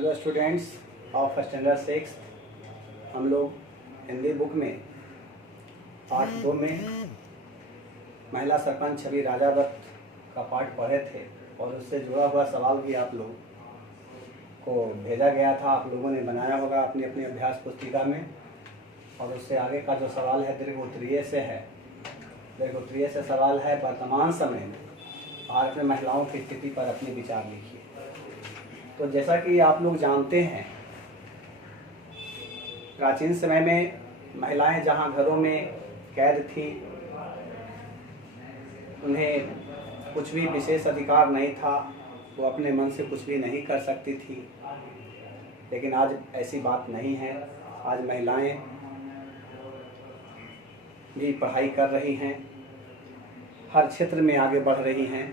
Hello students of standard 6। हम लोग Hindi book में पाठ 2 में महिला सरपंच छवि राजावत का पाठ पढ़े थे और उससे जुड़ा हुआ सवाल भी आप लोग को भेजा गया था। आप लोगों ने बनाया होगा अपनी अपनी अभ्यास पुस्तिका में। और उससे आगे का जो सवाल है दीर्घ उत्तरीय से है। दीर्घ उत्तरीय से सवाल है, वर्तमान समय में भारत में महिलाओं की स्थिति पर अपने विचार लिखिए। तो जैसा कि आप लोग जानते हैं, प्राचीन समय में महिलाएं जहां घरों में कैद थी, उन्हें कुछ भी विशेष अधिकार नहीं था, वो अपने मन से कुछ भी नहीं कर सकती थी। लेकिन आज ऐसी बात नहीं है। आज महिलाएं भी पढ़ाई कर रही हैं, हर क्षेत्र में आगे बढ़ रही हैं,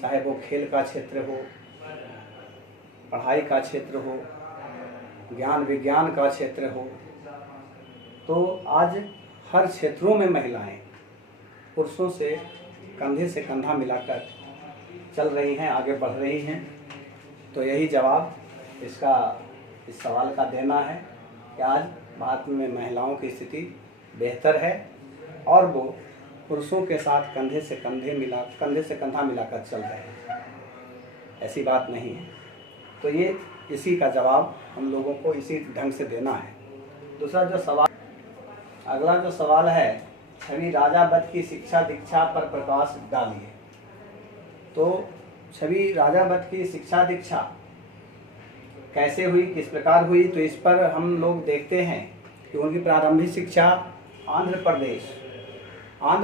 चाहे वो खेल का क्षेत्र हो, पढ़ाई का क्षेत्र हो, ज्ञान विज्ञान का क्षेत्र हो। तो आज हर क्षेत्रों में महिलाएं पुरुषों से कंधे से कंधा मिलाकर चल रही हैं, आगे बढ़ रही हैं। तो यही जवाब इस सवाल का देना है कि आज भारत में महिलाओं की स्थिति बेहतर है और वो पुरुषों के साथ कंधे से कंधा मिलाकर चल रहे हैं। ऐसी बात नहीं है। तो ये इसी का जवाब हम लोगों को इसी ढंग से देना है। दूसरा जो सवाल, अगला जो सवाल है, छवि राजावत की शिक्षा दीक्षा पर प्रकाश डालिए। तो छवि राजावत की शिक्षा दीक्षा कैसे हुई, किस प्रकार हुई, तो इस पर हम लोग देखते हैं कि उनकी प्रारंभिक शिक्षा आंध्र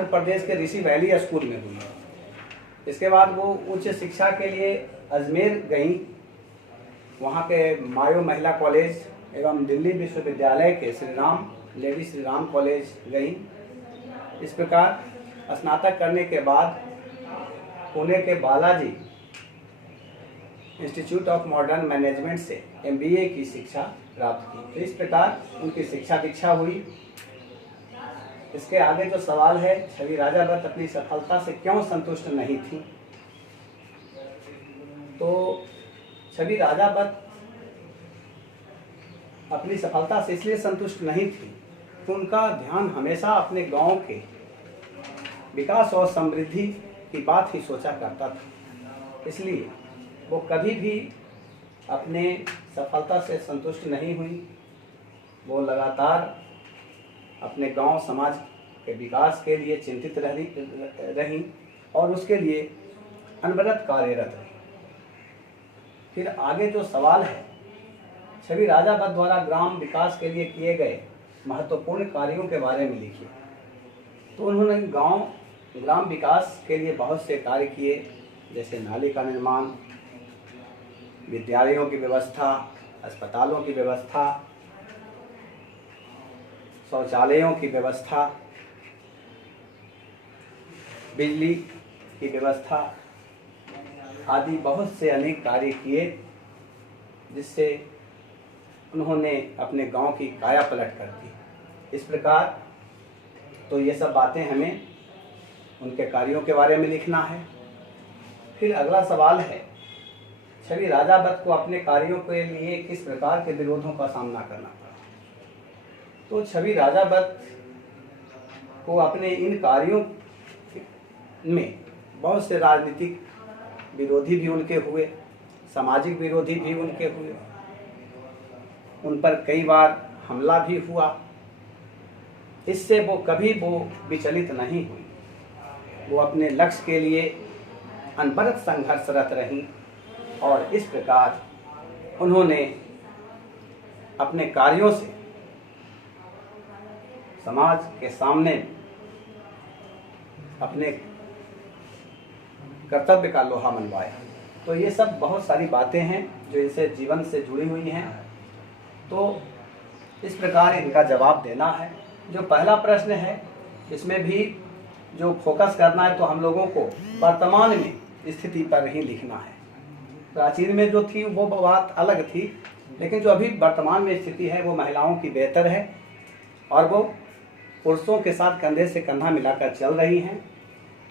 प्रदेश के ऋषि वैली स्कूल में हुई। इसके बाद वो उच्च शिक्षा के लिए अजमेर गईं, वहाँ के मायो महिला कॉलेज एवं दिल्ली विश्वविद्यालय के लेडी श्री राम कॉलेज गईं। इस प्रकार स्नातक करने के बाद पुणे के Balaji institute of modern management से MBA की शिक्षा प्राप्त की। तो इस प्रकार उनकी शिक्षा दीक्षा हुई। इसके आगे जो सवाल है, छवि राजावत अपनी सफलता से क्यों संतुष्ट नहीं थी। तो छवि राजावत अपनी सफलता से इसलिए संतुष्ट नहीं थी कि उनका ध्यान हमेशा अपने गांव के विकास और समृद्धि की बात ही सोचा करता था। इसलिए वो कभी भी अपने सफलता से संतुष्ट नहीं हुई। वो लगातार अपने गांव समाज के विकास के लिए चिंतित रहीं और उसके लिए अनवरत कार्यरत रहीं। फिर आगे जो सवाल है, छवि राजावत द्वारा ग्राम विकास के लिए किए गए महत्वपूर्ण कार्यों के बारे में लिखिए। तो उन्होंने ग्राम विकास के लिए बहुत से कार्य किए, जैसे नाली का निर्माण, विद्यालयों की व्यवस्था, अस्पतालों की व्यवस्था, शौचालयों की व्यवस्था, बिजली की व्यवस्था आदि बहुत से अनेक कार्य किए, जिससे उन्होंने अपने गांव की काया पलट कर दी। इस प्रकार तो ये सब बातें हमें उनके कार्यों के बारे में लिखना है। फिर अगला सवाल है, छवि राजावत को अपने कार्यों के लिए किस प्रकार के विरोधों का सामना करना पड़ा। तो छवि राजावत को अपने इन कार्यों में बहुत से राजनीतिक विरोधी भी उनके हुए, सामाजिक विरोधी भी उनके हुए, उन पर कई बार हमला भी हुआ। इससे वो कभी विचलित नहीं हुई। वो अपने लक्ष्य के लिए अनवरत संघर्षरत रहीं और इस प्रकार उन्होंने अपने कार्यों से समाज के सामने अपने कर्तव्य का लोहा मनवाया। तो ये सब बहुत सारी बातें हैं जो इनसे जीवन से जुड़ी हुई हैं। तो इस प्रकार इनका जवाब देना है। जो पहला प्रश्न है, इसमें भी जो फोकस करना है, तो हम लोगों को वर्तमान में स्थिति पर ही लिखना है। प्राचीन में जो थी वो बात अलग थी, लेकिन जो अभी वर्तमान में स्थिति है वो महिलाओं की बेहतर है और वो पुरुषों के साथ कंधे से कंधा मिलाकर चल रही हैं।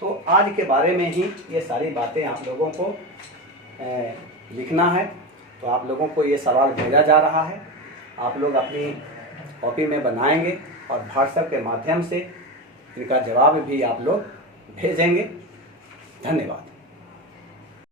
तो आज के बारे में ही ये सारी बातें आप लोगों को लिखना है। तो आप लोगों को ये सवाल भेजा जा रहा है, आप लोग अपनी कॉपी में बनाएंगे और व्हाट्सएप के माध्यम से इनका जवाब भी आप लोग भेजेंगे। धन्यवाद।